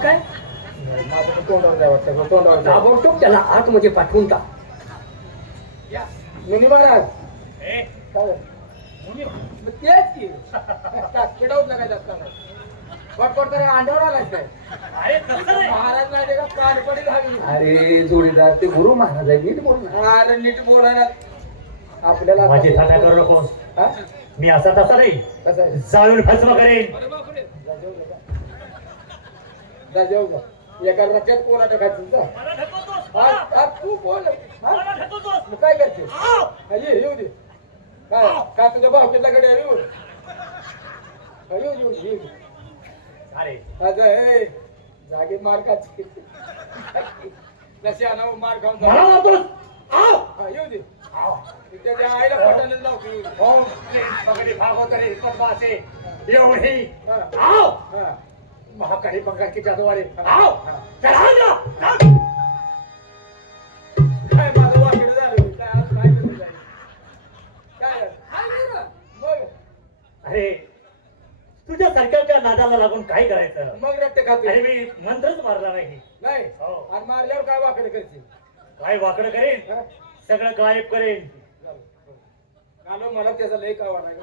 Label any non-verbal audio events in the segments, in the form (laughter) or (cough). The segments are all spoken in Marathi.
मग काय माझं तोंडावर तोंडावर. ताबडतोब त्याला आतमध्ये पाठवून टाक. मुनी महाराज. काय? मग तेच की. पटपट अंड्यावर अरे तसं नाही. महाराज नाही का कानपडी घालून अरे जोडीदार ते गुरु महाराज आहे नीट बोल ना. अरे नीट बोलायला आपल्याला माझी थाटा करू नको हा? मी असा तसा नाही. कसं आहे? जाळून भस्म करेन. जा जेव जा एका रक्यात कोणा टाकायचं जा. हा, हा, तू बोल. हा? मग काय करते? हा, ये येऊ दे. काय काय तुझ्या भावकीतला कडे येऊ हा, येऊ येऊ येऊ दे. अरे. हा, जा, ए, जागेत मार खाची नसे ना मार खाऊन मला जा. मारतोस आव! हा, येऊ दे. त्याच्या आईला पटाने लाव की. हो पगडी भागवत रे पद्माचे एवढी हा, आव हा. महाकाली जादूवारे. हा. आव हा. चला जा काय माझं वाकडं झालं? काय आज काय करू जाईल? काय? झालं? हाय नाही ना? मग? अरे तुझ्या सारख्याच्या नादाला लागून काय करायचं? मग रक्त अरे खाते मी मंत्रच मारला नाही नाही. हो. आणि मारल्यावर काय वाकडं करते काय वाकडं करेन? हा? सगळं गायब करेन. कालो मला त्याचा लय कावा नाही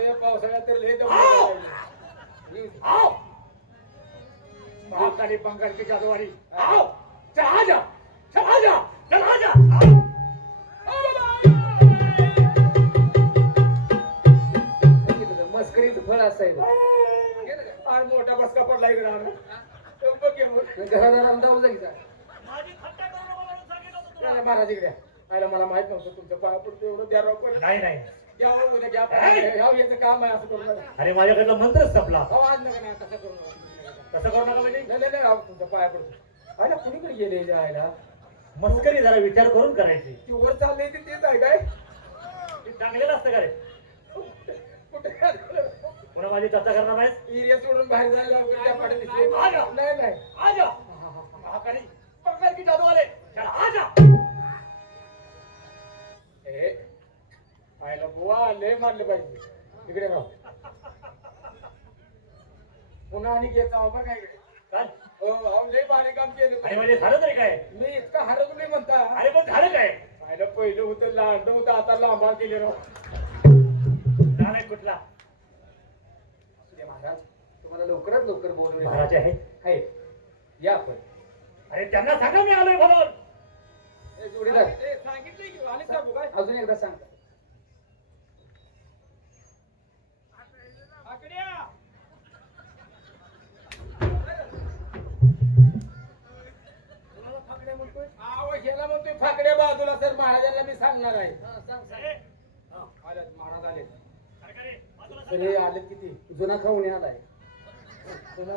या पावसाळ्यात तर लय दमलं आव महाकाली पंखाची जादूवारी। आव चला जा। चला जा। चला जा। मस्करीचं फळ असायचं. का? फार मोठा बसका पडला इकडे आणून. हे. घराला महाराज इकडे. आयला मला माहीत नव्हतं तुमचं पाया पडतो एवढं. द्या नाही नाही. हो, उद्या घ्या याचं काम आहे असं करू नका अरे माझ्याकडलं मंत्रच संपला. हो आज नका तसं करू नका कसं करू नका. म्हणजे? नाही नाही नाही राव, तुमचा पाया पडतो आयला कुणीकडे गेले जायला? मस्करी जरा विचार करून करायची. ती वर चाललंय ते तेच आहे काय? ते चांगलेलं असतं का रे? कुठे पुन्हा माझी चर्चा करणार नाहीस एरिया सोडून बाहेर जायला त्या पाड्यात दिसले. आजा. नाही नाही आजा महाकाली चला आजा हे आयला बुवा लय मारले पाहिजे. इकडे राव पुन्हा आणि घेत जाऊ बघा इकडे. काय हो अहो, लय बारे काम केलं अरे म्हणजे झालं तरी काय? मी इतका हरवलो नाही म्हणता. अरे पण झालं काय? आयला पहिलं होतं लांड होतं आता लांबा केले राव. जाणार कुठला? असू दे महाराज तुम्हाला लवकरात लवकर बोलू महाराज आहे. आहे. या आपण. अरे त्यांना सांगा मी आलोय म्हणून. ए, जोडीदार. की आणि सांगू काय अजून एकदा सांग. आहो, ह्याला म्हणतोय फाकड्या बाजूला सर महाराजांना मी सांगणार आहे. आलेत, महाराज आले सगळे आले किती? जुना खाऊन आलाय कुठं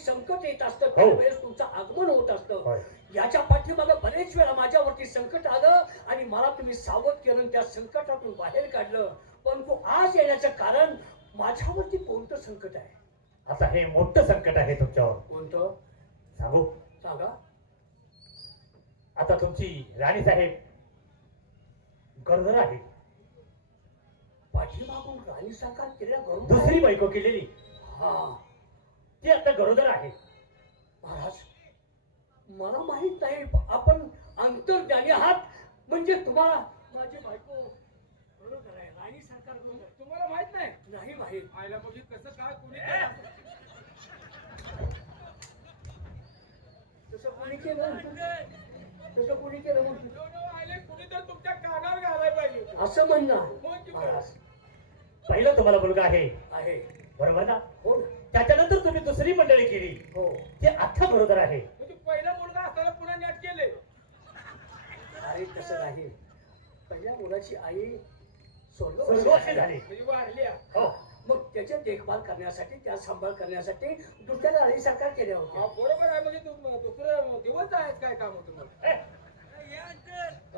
संकट येत असतं. हो. त्यावेळेस तुमचं आगमन होत असतं. याच्या पाठीमागं बरेच वेळा माझ्यावरती संकट आलं आणि मला तुम्ही सावध केलं त्या संकटातून बाहेर काढलं. पण तू आज येण्याचं कारण माझ्यावरती कोणतं संकट आहे? आता हे मोठं संकट आहे तुमच्यावर. कोणतं? सांगू? सांगा. आता तुमची राणी साहेब गरोदर आहे. पाठीमागून राणी साकार केल्या दुसरी बायको केलेली. हा. ती आता गरोदर आहे. महाराज मला माहीत नाही आपण अंतर्ज्ञानी आहात. म्हणजे तुम्हाला माझी बायको बरोबर आहे राणी सरकार. तुम्हाला माहीत नाही? नाही माहीत. आयला बघी कसं काय कोणी? तसं कोणी केलं तसं कोणी केलं आले कुणी तर तुमच्या कानावर घालायला पाहिजे. असं म्हणणं पहिलं तुम्हाला मुलगा आहे. आहे. बरोबर ना? हो ना. त्याच्यानंतर तुम्ही दुसरी मंडळी केली. हो. ते आता बरोबर आहे. म्हणजे पहिला मुलगा असताना पुन्हा नेट केले. अरे तसं नाही. पहिल्या मुलाची आई स्वर्गवासी. झाली. म्हणजे वाढल्या हो. मग त्याची देखभाल करण्यासाठी त्या सांभाळ करण्यासाठी दुसऱ्या राणी सरकार केल्या होत्या. बरोबर आहे. म्हणजे तू दुसरं दिवस जायचं काय काम होतं मग? ए,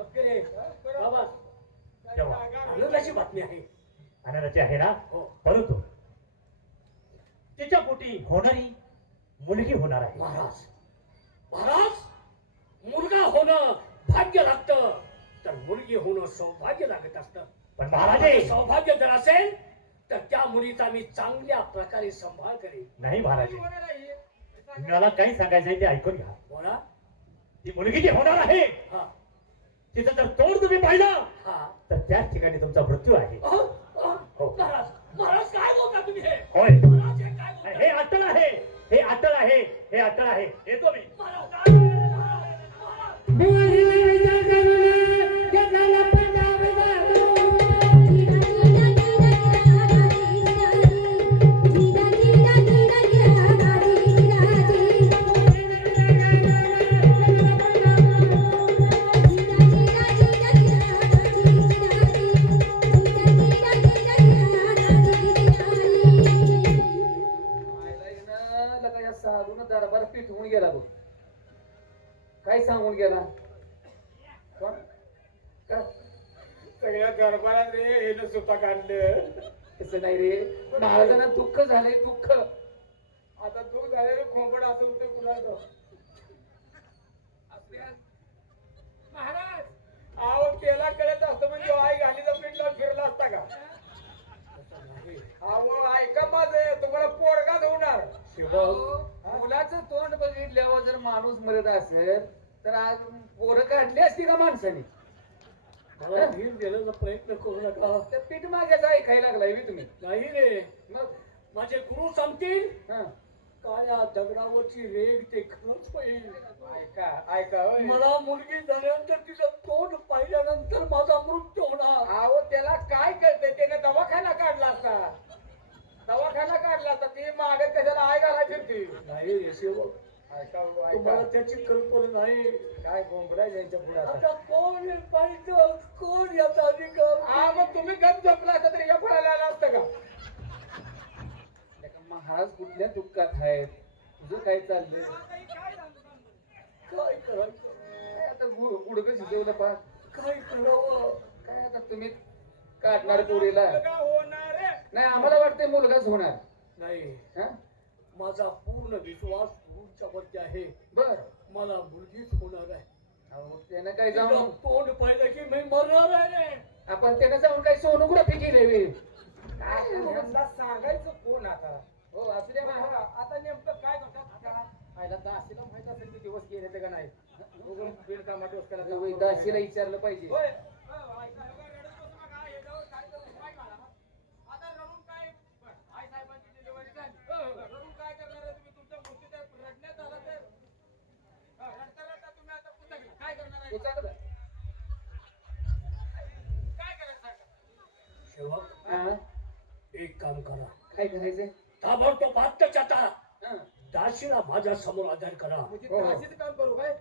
ओके. बाबा. आनंदाची बातमी आहे. आनंदाची आहे ना? हो. परंतु तिच्या पोटी होणारी मुलगी होणार आहे. महाराज महाराज मुलगा होणं भाग्य लागतं. तर मुलगी होणं सौभाग्य लागत असतं. पण महाराजे! सौभाग्य जर असेल तर त्या मुलीचा मी चांगल्या प्रकारे सांभाळ करेन. नाही महाराजे? मला काही सांगायचं आहे ते ऐकून घ्या. बोला. ती मुलगी जी होणार आहे हा. तिचं जर तोड तुम्ही पाहिलं हा. तर त्याच ठिकाणी तुमचा मृत्यू आहे. हो. महाराज महाराज काय बोलता तुम्ही हे? होय. महाराज हे? हे अटळ आहे. हे अटळ आहे. हे अटळ आहे. येतो मी. सांगून गेला. सगळ्या दरबारात रे सुद्धा काढलं. तसं नाही रे. महाराजांना दुःख झालंय दुःख. आता तू झालेलं खोंबड असं होतं कुणाचं? महाराज! त्याला कळत असतं म्हणजे आई घालीचा लावून फिरला असता का. अहो ऐका माझं तुम्हाला पोरगाच होणार. मुलाचं तोंड बघितल्यावर जर माणूस मरत असेल तर आज पोरं काढली असती का माणसाने? मला धीर देण्याचा प्रयत्न करू नका. पीठ मागायचं ऐकायला लागलाय मी तुम्ही. नाही रे. मग? माझे गुरु सांगतील? हा. काळ्या दगडावरची रेग ते खरंच होईल. ऐका ऐका होय. मला मुलगी झाल्यानंतर तिचं तोंड पाहिल्यानंतर माझा मृत्यू होणार. अहो त्याला काय कळतंय? त्याने दवाखाना काढला असता. दवाखाना काढला असता ती मागे कशाला आय घाला फिरती नाही रे सेवक. तुम्हाला त्याची कल्पना नाही. काय गोंबडा यांच्या पुढे आता? कोण पाहिजे? कोण याचा अधिकार? हा मग तुम्ही गप झोपला असता तरी या फळाला आला असतं का? महाराज कुठल्या दुःखात आहेत? तुझं काय चाललंय? काय करायचं? काय आता गु- गुडघं शिजवलं पा काय करावं? काय आता तुम्ही काढणार पोरीला. नाही आम्हाला वाटतंय मुलगाच होणार. नाही. हा? माझा पूर्ण विश्वास वरती आहे बर मला मुलगीच होणार आहे अहो, त्यानं काय जाऊन तोंड पाहिलं की मी मरणार आहे आपण त्यानं जाऊन काय सोनं कुठं फिकी द्यावी काय? यांना सांगायचं कोण आता हो असू महाराज. आता नेमकं काय करतात आयला दासीला माहीत असेल की दिवस गेले ते का नाही डोसक्याला ताप होय, दासीला. विचारलं पाहिजे. होय, ऐका. रडत बसू नका. याच्यावर काय करू? काय करा? आता रडून काय? बरं, आई साहेबांची डिलिव्हरी झाली. रडून काय करणार आहे तुम्ही? तुमचा मृत्यू त्या रडण्यात आला तर? हा, रडता रडता तुम्ही आता पुस्तक घ्या. काय करणार आहे? उचाल. काय करायचं सांगा? सेवक हा? एक काम करा काय करायचंय ताबडतोब आत्ताच्या आता हा. दाशीला माझ्यासमोर आधार करा म्हणजे हो. दासीचं काम करू काय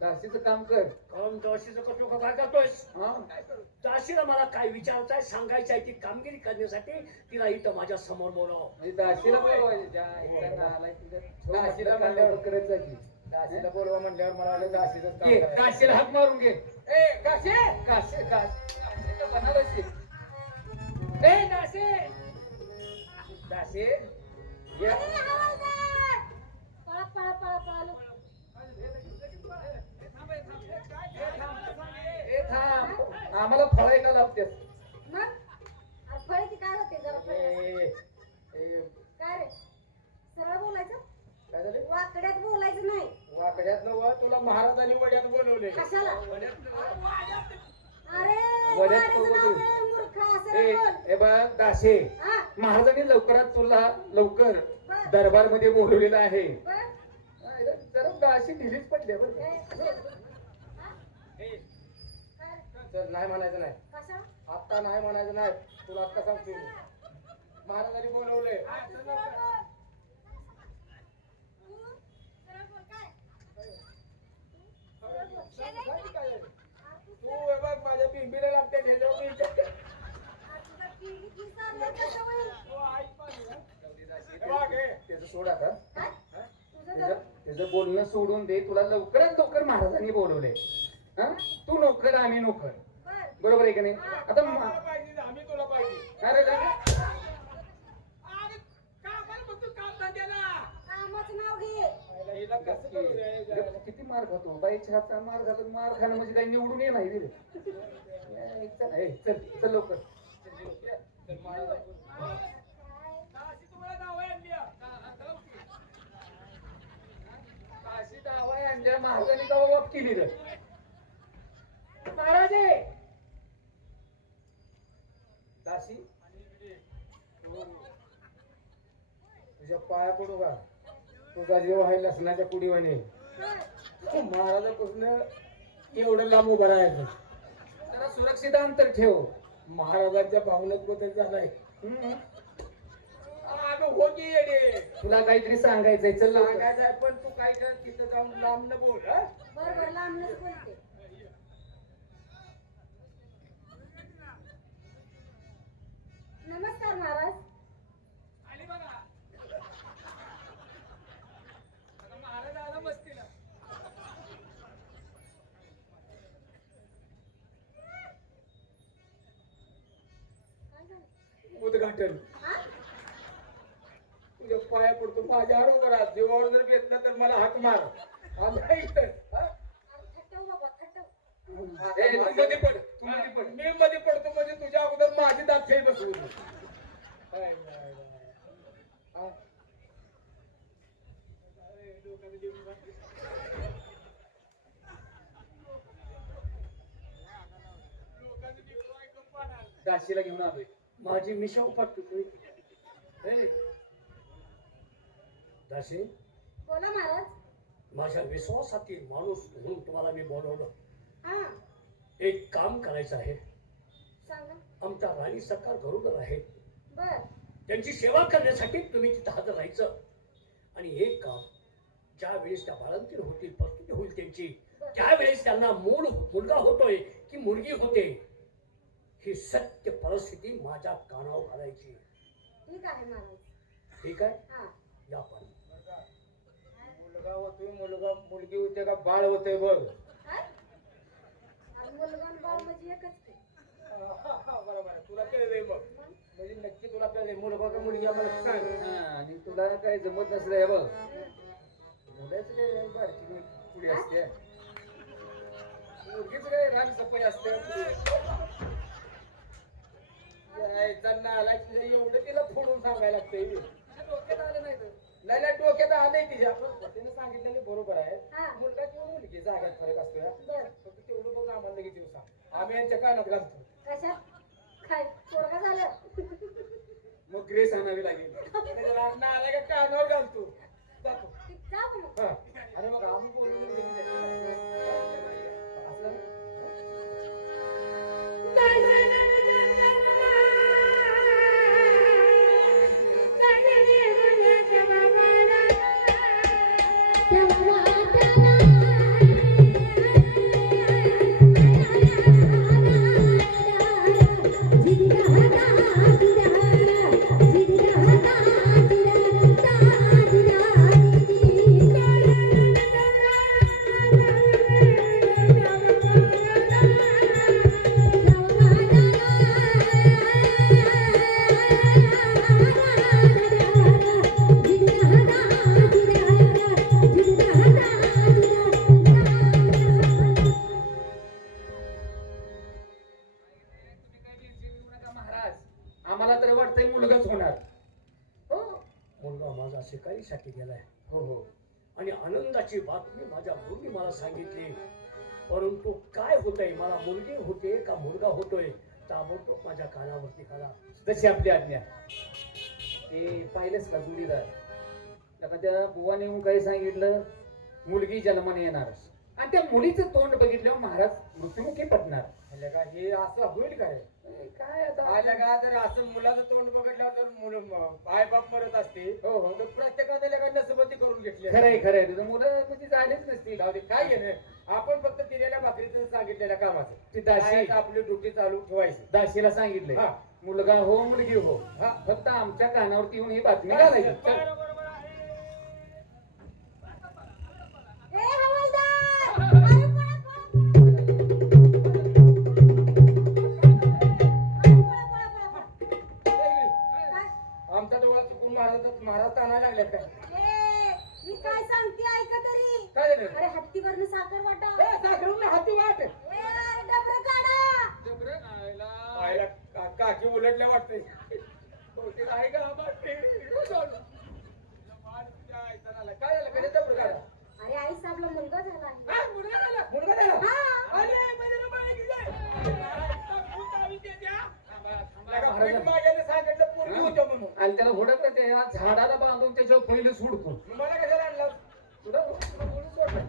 दासीचं काम कर कारण दाशीचं कसं काय करतोयस हा काय करू दाशीला मला काय विचारायचं आहे सांगायचं आहे ती कामगिरी करण्यासाठी तिला इथं माझ्यासमोर बोलाव म्हणजे दासीला बोलवायचं ज्या इथं आलाय तिथं. दासीला काम म्हणल्यावर करत की. दासीला बोलवा म्हणल्यावर मला वाटलं घे, करायचं. काशीला हाक मारून घे ए काशी काशी काशी काशी तर बनारस. ए, काशी! दाशे या पळा पळा पळा पळा ए थांब आम्हाला फळ का लागतेस मग अरे फळे की काय होते जरा फळे. काय रे सरळ बोलायचं काय झाले वाकड्यात बोलायचं नाही वाकड्यात नव तुला महाराजांनी वड्यात बोलवले कशाला अरे वड्यात वाडीचं नाव बोलवते. काय मूर्खा असं ए बोल ए बघ दाशे हा महाराजांनी लवकरात तुला लवकर बर. दरबारमध्ये बोलवलेलं आहे. दाशी ढिलीच पडली नाही म्हणायचं नाही. कशा आता नाही म्हणायचं नाही. तुला आता सांगतो. महाराजांनी बोलवले सरळ बोल. तू सरळ बोल काय सरळ बोल. तू हे बघ माझ्या पिंपीला लागते ह्याच्यावर मी विचार कर. आज तुझा किडी की चालला कसं होईल? हे बघ, हे, त्याचं सोड आता काय? तुझं त्याचं बोलणं सोडून दे. तुला लवकरात लवकर महाराजांनी बोलवले हा? तू नोकर आम्ही नोकर. बर. बरोबर आहे का नाही? आता आम्ही तुला पाहिजे? अरे किती मार खातो बाईच्या हातचा मार खातो मार खाणं म्हणजे काही निवडून ये नाही (laughs) ए, चल चल लवकर चल, महाराज. अशी तुम्हाला नाव आहे आणली आहे. काशी दावा यांच्या महाराजांनी का वाप केली रे महाराजे! दासी? तुझ्या पाया पडू का? तुझा जीव आहे लसणाच्या कुडीवाने महाराजापासून एवढं लांब उभं राहायचं. जरा सुरक्षित अंतर ठेव. महाराजांच्या भावनेत बदल झालाय. हम्म. हो की येडे. तुला काहीतरी सांगायचंय चल लवकर. सांगायचं आहे, पण तू काय कर तिथं जाऊन लांब न बोल हा? बर बर लांबनच बोलते नमस्कार महाराज आली बघा आता महाराज आला मस्तीला काय झालं? उद्घाटन पाया पडतो. माझ्यावर उभं राहा जीवावर जर घेतला तर मला हाक मार. मध्ये पड. तू मध्ये पड. मी मध्ये पडतो म्हणजे तुझ्या अगोदर माझी दात खेळ. हा. दाशीला घेऊन आलोय. माझी मिशा उपटतो. हे दासी? बोला महाराज. माझ्या विश्वासातील माणूस म्हणून तुम्हाला मी बोलवलं. हा. एक काम करायचं आहे. सांगा. आमच्या राणी सरकार घरोघर आहे. त्यांची सेवा करण्यासाठी तुम्ही तिथं हजर राहायचं. आणि हे काम ज्या वेळेस त्या बाळंतीण होतील प्रस्तुती होईल त्यांची त्यावेळेस त्यांना मूल मुलगा होतोय की मुलगी होते. ही सत्य परिस्थिती माझ्या कानावर घालायची ठीक आहे ठीक आहे? हा. या पण. मुलगा होतोय मुलगा मुलगी होते का बाळ होतंय बघ. मुलगा आणि बाळ म्हणजे एकच की. बरोबर आहे. तुला कळलंय मग म्हणजे नक्की तुला कळलंय मुलगा का मुलगी आम्हाला सांग. हा, आणि तुला काय जमत नसलं हे बघ. मुलाच काय बारकी पुढे असते. मुलगीच काय रान सफाई असते. यायचा नाला तुझ्या एवढं तिला फोडून सांगायला लागतंय. डोक्यात आलं नाही तर. नाही नाही डोक्यात आलंय तिच्या. तिने सांगितलेलं बरोबर आहे. हा. मुलगा किंवा मुलगी जाग्यात फरक असतो या. फक्त तेवढं बघ आम्हाला लगेच येऊ सांग. आम्ही यांच्या कानात घालतो. काय? पोरगा झालं? मग ग्रेस आणावी लागेल. रांना आला का कानावर घालतो. जातो. जा मग हा. अरे मग आम्ही बोलून लगेच येतो. असं शिकारीसाठी गेलाय. हो हो. आणि आनंदाची बातमी माझ्या मुलगी मला सांगितली. परंतु काय होतंय? मला मुलगी होते का मुलगा होतोय? ताबडतोब माझ्या कानावरती काढा. तशी आपली आज्ञा. ते पाहिलंच का जोडीदार? त्याला त्या बुवाने येऊन काही सांगितलं मुलगी जन्माने येणार. आणि त्या मुलीचं तोंड बघितल्यावर महाराज मृत्युमुखी पडणार. का हे असं होईल काय? काय आता? का जर असं मुलाचं तोंड बघितल्यावर जर मुलं आई बाप मरत असते हो हो. तर प्रत्येकाने लग्न नसबती करून घेतली. खरंय खरंय. तुझं मुलं म्हणजे झालीच नसतील. जाऊ दे काय घेणं आपण फक्त दिलेल्या भाकरीतून सांगितलेल्या कामाचं. ती तर आपली ड्युटी चालू ठेवायची. दाशीला सांगितलंय. हा. मुलगा हो मुलगी हो. हा. फक्त आमच्या कानावरती येऊन ही बातमी घालायची. महाराज महाराज ताणायला लागल्यात काय? ए, मी काय सांगते ऐका तरी. काय झालं? अरे हत्तीवरनं साखर वाटा. ए, साखरेवरून हाती वाट. ए, अरे डबरं काढा पाहिला का- काकी उलटल्या वाटते. बहुतेक आहे. का वाटते काय झालं? कशाचा त्याच्यावर पहिले मला कशाला आणलं? तुला तुला बोलून सोडलाय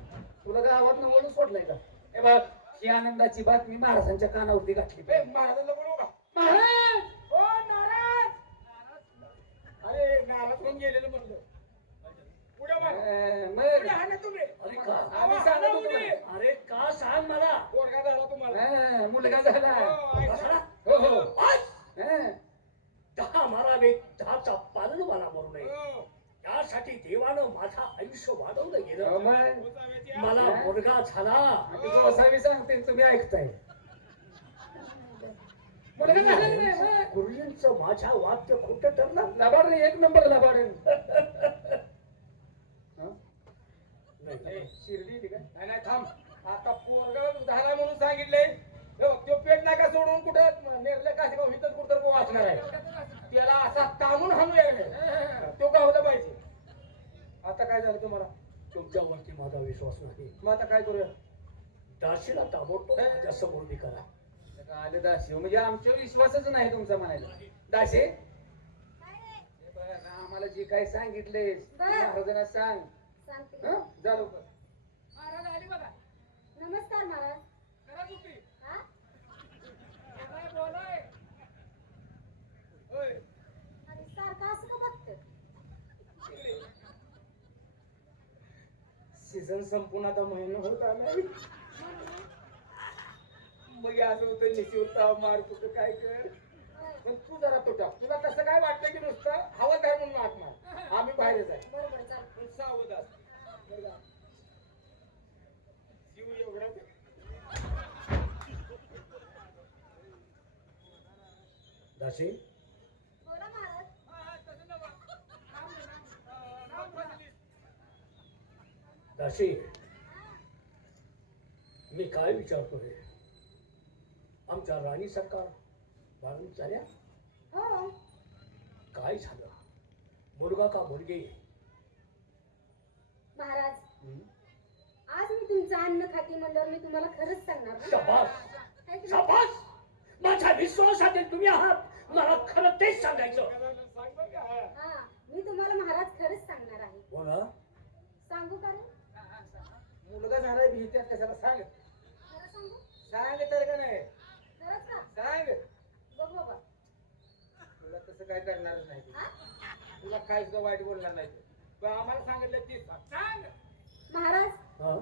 तुला गावात ओळून सोडलाय का? हे बघ ही आनंदाची बातमी महाराजांच्या कानावरती घातली ए, महाराजांना बोलवू का महाराज ओ नाराज अरे नाराज होऊन गेलेलं म्हणलं पुढे बघ. अं, पुढे मग हा ना तुम्ही अरे का आम्ही सांगत होतो अरे का सांग मला पोरगा झाला तुम्हाला अं, मुलगा झाला हो, ऐका. कशाला? हो हो आज अं, दहा मारावे दहाचा पालन मला मरू नये हो. यासाठी देवानं माझं आयुष्य वाढवलं हो गेलं मग. मला मुलगा झाला. असावी सांगते तुम्ही ऐकताय. गुरुजींचं माझ्या वाक्य खोटं ठरलं. लबाड एक नंबर लबाड. हं? शिर्डी नाही नाही थांब. आता पोरगा झाला म्हणून सांगितलंय. हो, तो पेट नाका सोडून कुठं नेरलं का इथं कुठं वाचणार आहे. त्याला असा ताणून हाणूया नाही. तो गावला पाहिजे. आता काय झालं तुम्हाला? तुमच्यावरती माझा विश्वास नाही. मग आता काय करूया? दाशीला ताबडतोब माझ्यासमोर करा. आले दाशी. म्हणजे आमच्या विश्वासच नाही तुमचा म्हणायला. दाशे? काय रे? हे बघ, आम्हाला जे काही सांगितले बरं. महाराजांना सांग. सांगते. हं? जा लवकर. महाराज आली बघा. नमस्कार महाराज करा चुकी हा बोलाय बोलाय होय अरे सारखं असं का बघतं सीझन संपून आता महिना होत आलाय मग असं होतं निशिवता मार कुठं काय कर. पण तू जरा तो टाक. तुला कसं काय वाटतं की नुसतं हवा धर म्हणून आत मार? आम्ही बाहेरच आहे. पण सावध? जीव एवढा दाशी बोला महाराज दाशी मी काय विचारतोय आमच्या राणी सरकार बाळून झाल्या? हो. काय झालं? मुलगा का मुलगी? महाराज हं? आज मी तुमचं अन्न खाती म्हणल्यावर मी तुम्हाला खरंच सांगणार हं. शाबास! है माझ्या विश्वासातील तुम्ही आहात. मला खरं तेच सांगायचं? हा मी तुम्हाला महाराज खरंच सांगणार आहे. बोला. सांगू का रे? मुलगा झालाय भीत्यात कशाला सांग. खरं सांगू? सांग तर का नाही? खरंच का? सांग. बघ बाबा. तुला तसं काय करणारच नाही हा? तुला काय सुद्धा वाईट बोलणार नाही पण आम्हाला सांगितलं तेच सांग. सांग. महाराज हा?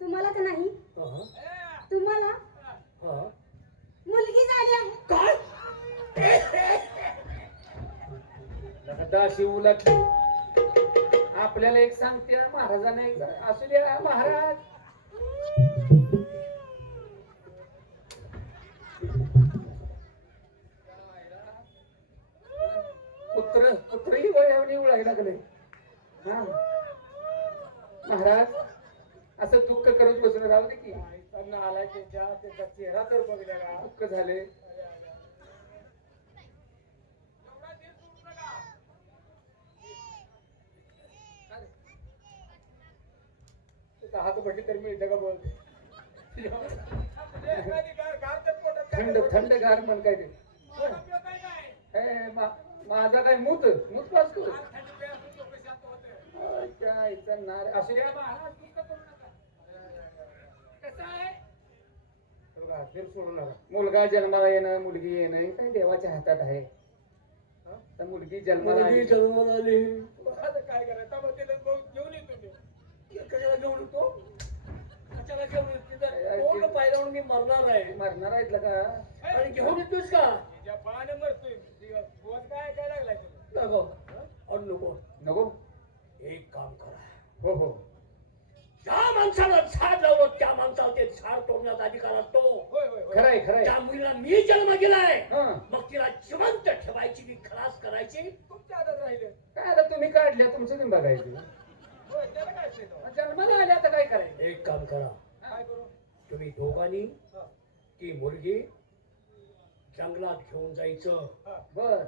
तुम्हाला तर नाही. हा तुम्हाला हा मुलगी झाली आहे. काय? (laughs) दाशी उलटली. आपल्याला एक सांगते महाराजांना एक असू द्या महाराज. पुत्र पुत्रही वयाने उळायला लागले. हा. महाराज असं दुःख करत बसून राहू दे की. त्यांना आलाय त्याच्या त्याचा चेहरा तर बघलेला दुःख झाले नुसतं हात भटली तर थंड थंड गार म्हण काय ते? माझा काय मूत? मूत असू दुःख करू नका. कसं आहे? बघा, फिर सोडू नका. मुलगा जन्माला येणं मुलगी येणं हे काय देवाच्या हातात आहे? तर मुलगी जन्माला आली. काय करायचं? घेऊन येतो घेऊन येतो? घेऊन येतो तोंड मी मरणार आहे. मरणार आहेत का? आणि घेऊन येतोस का? तिच्या बाळाने मरतोय ती बोध काय काय लागलाय नको अन नको. नको? एक काम करा. हो हो. ज्या माणसाला झाड लावलं त्या माणसाला ते झाड तोडण्याचा अधिकार असतो. खरंय खरंय. त्या मुलीला मी जन्म दिलाय. हं. मग तिला जिवंत ठेवायची की खलास करायची. तुमच्या हातात राहिले. काय आता तुम्ही काढल्या तुमचं तुम्ही बघायचं. जन्माला आता काय करायचं? एक काम करा. काय करू? तुम्ही दोघांनी ती मुलगी जंगलात घेऊन जायचं. बर.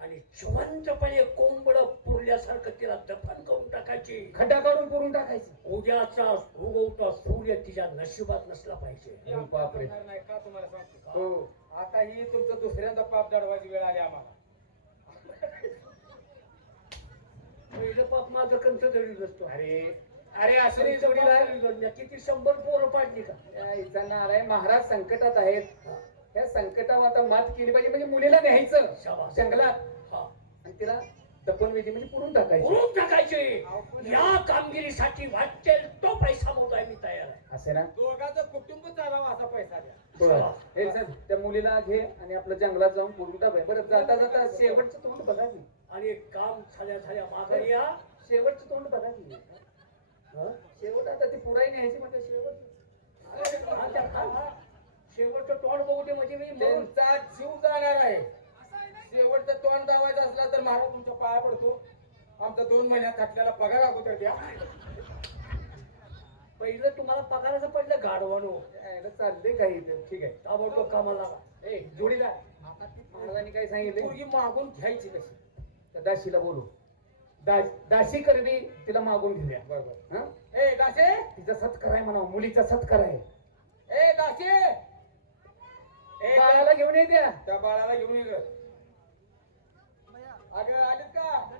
आणि जिवंतपणे कोंबड पुरल्यासारखं तिला दफन करून टाकायची. खड्डा काढून करून टाकायची. उद्याचा उगवता सूर्य तिच्या नशिबात नसला पाहिजे. बापरे. नाही का तुम्हाला सांगतो? हो. आता ही तुमचं दुसऱ्यांदा पाप दडवायची वेळ आली आम्हाला. पहिलं पाप माझं कंच दळीत असतो अरे अरे जोडीला जोडीला किती शंभर पोरं पाडली का? या इथं नाराय महाराज संकटात आहेत. या संकटावर आता मात केली पाहिजे म्हणजे मुलीला न्यायचं. जंगलात. हा. आणि तिला दफन विधी म्हणजे पुरून टाकायची. उडून टाकायचे. या कामगिरीसाठी वाटेल तो पैसा मोजाय मी तयार आहे. असे ना? दोघांचं कुटुंब चालावं असा पैसा द्या. बरं. हे त्या मुलीला घे आणि आपलं जंगलात जाऊन पुरून टाकाय बरं जाता जाता शेवटचं तोंड बघा की आणि एक काम झाल्या झाल्या माघारी या. शेवटचं तोंड बघा की. हं? शेवट आता ती पुराई न्यायची म्हणजे शेवट. हा, त्या. शेवटचं तोंड बघू दे म्हणजे मी मरून त्यांचा जीव जाणार आहे. शेवटचं तोंड दावायचं असलं तर महाराज तुमच्या पाया पडतो. आमचा दोन महिन्यात थकलेला पगार अगोदर द्या. पहिलं तुम्हाला पगाराचं पडलं गाडवानो यायला चाललंय काही इथं. ठीक आहे. ताबडतोब कामाला. लागा ए जोडीदार. आता ती महाराजांनी काय सांगितलं मागून घ्यायची कशी? त्या दाशीला बोलू. दाशी करवी तिला मागून घेऊया. बरोबर. ए दाशे! तिचा सत्कार आहे म्हणा मुलीचा सत्कार आहे. ए दाशे! ए बाळाला घेऊन ये त्या. त्या बाळाला घेऊन ये ग. अगं का?